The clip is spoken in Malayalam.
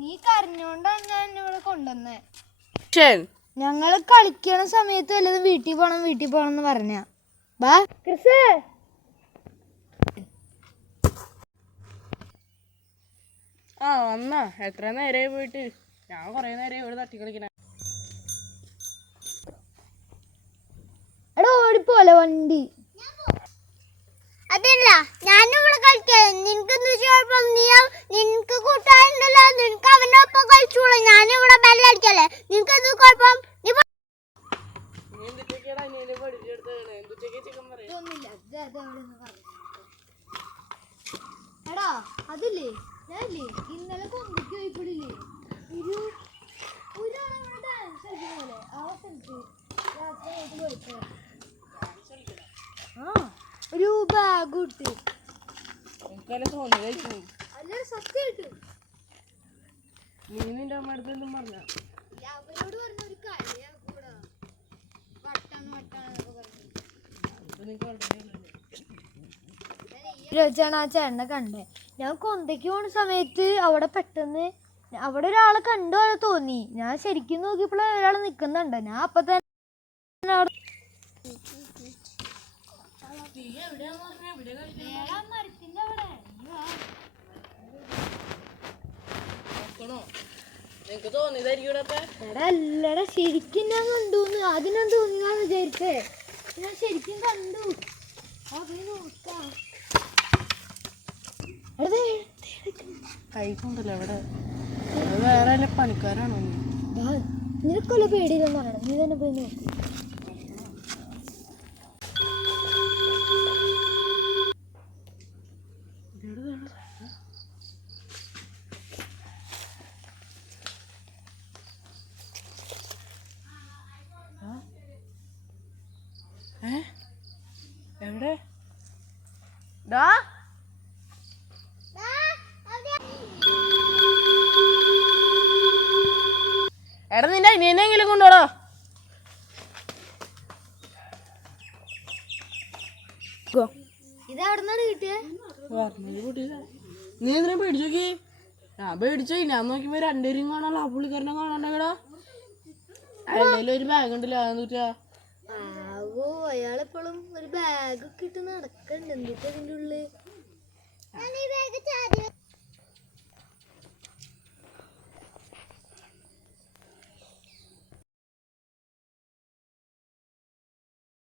നീ കരഞ്ഞോണ്ടാണ് ഞാൻ ഇവിടെ കൊണ്ടുവന്നേ. ഞങ്ങള് കളിക്കണ സമയത്ത് വല്ലതും വീട്ടിൽ പോണം എന്ന് പറഞ്ഞ ബാ ക്രിസ്. ആ വന്നാ എത്ര നേരമായി പോയിട്ട്? ഞാൻ കൊറേ നേരം ഇവിടെ തട്ടി കളിക്കണ. എടാ ഓടിപ്പോലെ വണ്ടി. അതല്ല ഞാനിവിടെ കളിക്കാം. നിനക്ക് കൂട്ടാറുണ്ടല്ലോ, നിനക്ക് അവനൊപ്പം കളിച്ചോളൂ. ഞാനിവിടെ ബെല്ലടിക്കല്ലേ, നിനക്ക് എന്ത് കുഴപ്പം? എടാ അതില്ലേ ഞാനില്ലേ ഇന്നലെ കൊണ്ടിക്ക് പോയിക്കൂടില്ലേ ഒരാളെ ഡാൻസ് കളിക്കുന്ന ആ സ്ഥലത്ത് രാത്രി പോയിട്ട് ഒരു ബാഗ് ഇട്ട് അല്ല സത്യമായിട്ട് നീ നിന്റെ അമ്മ അടുത്തൊന്നും പറഞ്ഞ അവരോട് പറഞ്ഞ ഒരു കളിയാ കൂടാ വട്ടാന്നൊക്കെ പറഞ്ഞു ആ ചേട്ടനെ കണ്ടേ. ഞാൻ കൊന്തയ്ക്ക് പോണ സമയത്ത് അവിടെ പെട്ടെന്ന് അവിടെ ഒരാളെ കണ്ടു പോലെ തോന്നി. ഞാൻ ശരിക്കും നോക്കിയപ്പോൾ ഒരാൾ നിക്കുന്നുണ്ട്. ഞാൻ അപ്പൊ തന്നെ അല്ലടാ ശരിക്കും ഞാൻ കണ്ടു. ആദ്യം ഞാൻ തോന്നിയാന്ന് വിചാരിച്ചേ. ഞാൻ ശരിക്കും കണ്ടു. കൈക്കൊണ്ടല്ലോ ഇവിടെ വേറെ പണിക്കാരാണോ? നിനക്കൊല്ല പേടിയില്ലെന്ന് പറയണം. നീ തന്നെ പോയി നോക്കി. എവിടെ? എടാ നിന്റെ അനിയനെങ്കിലും കൊണ്ടുപോടോ. ഇതെവിടുന്നാണ് കിട്ടിയേ? നീ എന്തിനാ പേടിച്ചോക്കി? ഞാൻ പേടിച്ചോ. ഞാൻ നോക്കിയപ്പോ രണ്ടുപേരും കാണാനോ ആ പുള്ളിക്കാരനെ കാണാണ്ടോ. അതിന്റെ ഒരു ബാഗ് ഉണ്ടല്ലോ, അതെന്ന് വെച്ചാ അയാളെപ്പോഴും ഒരു ബാഗൊക്കെ ഇട്ട് നടക്കണ്ട്. എന്തിട്ട് അതിൻ്റെ ഉള്ളിൽ